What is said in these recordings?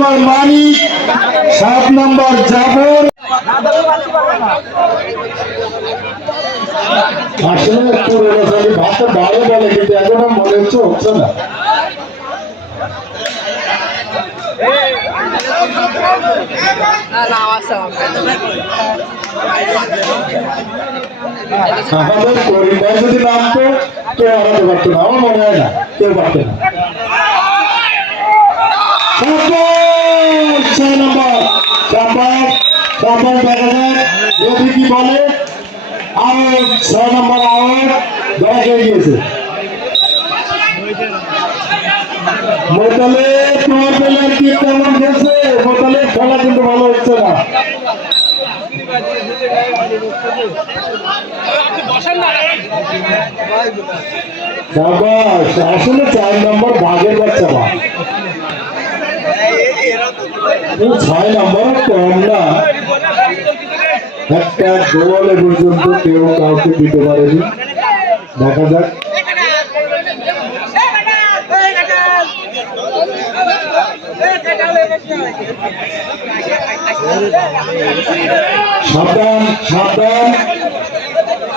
নম্বর মানিক, 7 নম্বর জাফর। আসলে একটু ভাতটা ভালো বলে কিন্তু এখন মনে হচ্ছে না। আমাদের পরিবার যদি নামতো কেউ হারাতে পারতো না, আমার মনে হয় না কেউ পারতো না। 6 নম্বর যদি কি বলে আউট, 6 নম্বর আউট, ধরা খেয়ে গিয়েছে। মোতালে তোমার প্লেয়ার কি কেমন খেলছে? মোতালে খেলা কিন্তু ভালো হচ্ছে না। আসলে 4 নম্বর ভাগের বাচ্চা না, 6 নম্বর কম না। একটা গোল পর্যন্ত কেউ কাউকে দিতে পারেনি। দেখা যাক। সাবধান সাবধান,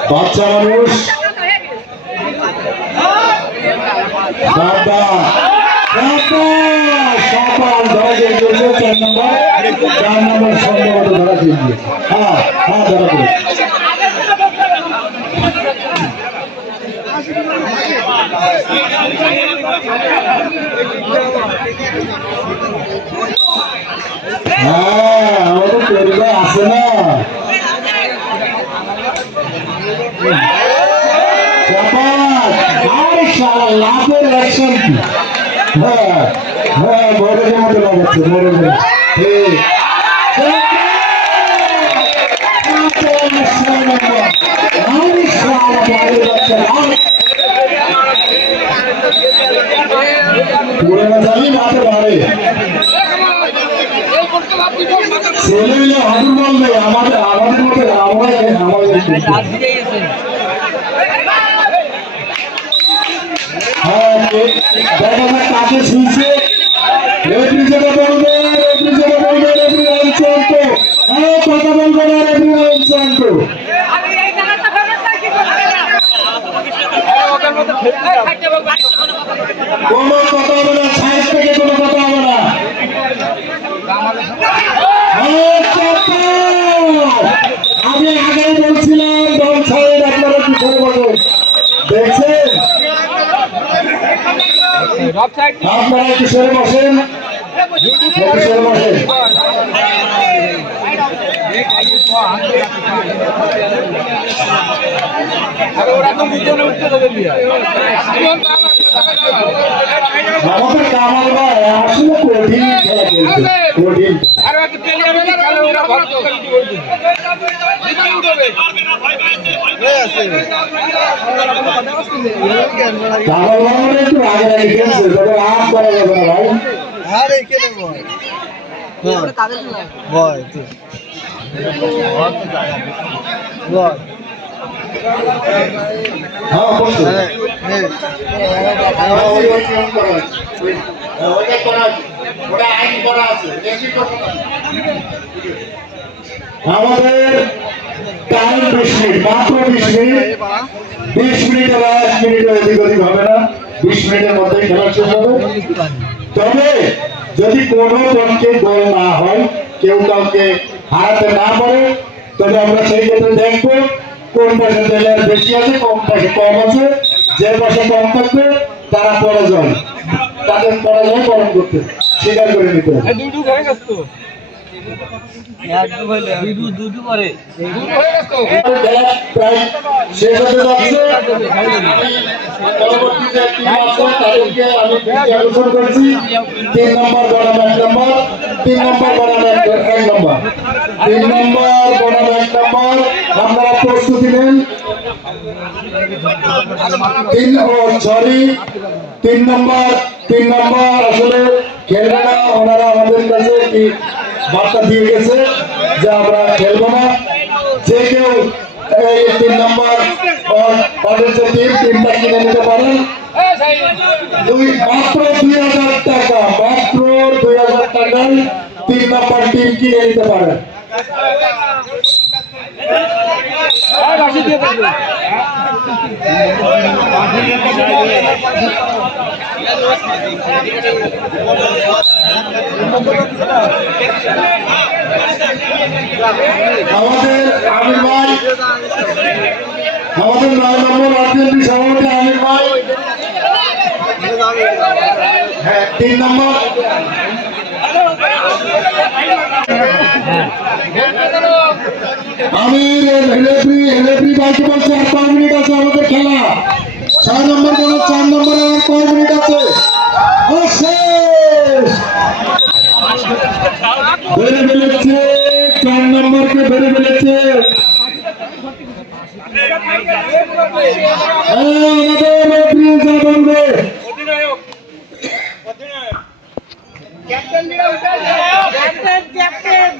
বাচ্চা মানুষ, সাবধান সাবধান। ধরা দিয়ে 4 নম্বর সম্ভবত ধরা দিয়ে দিয়েছে। হ্যাঁ হ্যাঁ, ধরা দিয়ে হ্যাঁ, আমাদের পরিবার আছে না। লাভের অ্যাকশন কি? হ্যাঁ হ্যাঁ, মরের মতো লাগাচ্ছে, মরের মতো। পুরোনো জানি মাঠে বাড়ে ছেলে হাবুর বলবে আমাদের মতো কাকে শুনছে। রেফারি যেটা বলবে কথা বলবে না, রেফারি শান্ত। কোনো কথা হবে না, সাইড থেকে কোনো কথা হবে না। আমি আগে বলছিলাম দল ছাড়েন, আপনারা কি করে বলবেন? দেখছেন আপনারা কি সরে বসেন, সরে বসেন। আমাদের কামাল ভাই আসলে কঠিন খেলা খেলছে, কঠিন। কামাল ভাই একটু আগে আগে খেলছে, তবে আম করা যাবে না ভাই। আরে কেন ভয় ভয় তুই ভয়। হ্যাঁ অবশ্যই আমাদের টাইম 20 মিনিট, মাত্র 20 মিনিট। 20 মিনিট বা 1 মিনিট অধিক হবে না, 20 মিনিটের মধ্যে খেলা শেষ হবে। তবে যদি কোনো দলকে গোল না হয়, কেউ কাউকে হারাতে না পারে, তবে আমরা সেই ক্ষেত্রে দেখবো কোন পাশে প্লেয়ার বেশি আছে, কোন পাশে কম আছে। যে পাশে কম থাকবে তারা পরাজয়, তাদের পরাজয় বরণ করতে স্বীকার করে নিতে হবে। প্রায় শেষ হতে যাচ্ছে। পরবর্তীতে টিম আছে তাদেরকে আমি আলোচনা করছি। 3 নম্বর বনাম 1 নম্বর, 3 নম্বর বনাম 1 নম্বর, 3 নম্বর বনাম 1 নম্বর। আপনারা প্রস্তুতি নেন। 3 নম্বর আসলে খেলবে না, ওনারা আমাদের কাছে কি বার্তা দিয়ে গেছে যে আমরা খেলবো না। যে কেউ এই 3 নম্বর টিমটা কিনে নিতে পারেন। মাত্র 2000 টাকা, মাত্র 2000 টাকায় টিম কিনে নিতে পারেন। আমাদের আমির ভাই, আমাদের 9 নম্বর আরপিএলপি সভাপতি আমির ভাই, হ্যাঁ 3 নম্বর আমির হেলেপ্রি বাইকে বলছে আর 5 মিনিট আছে আমাদের খেলা। 6 নম্বর বলো 4 নম্বরে আর কয় মিনিট আছে? ও শেষ, বেড়ে ফেলেছে 4 নম্বরকে, বেড়ে ফেলেছে আমাদের প্রিয় বন্ধু ক্যাপ্টেন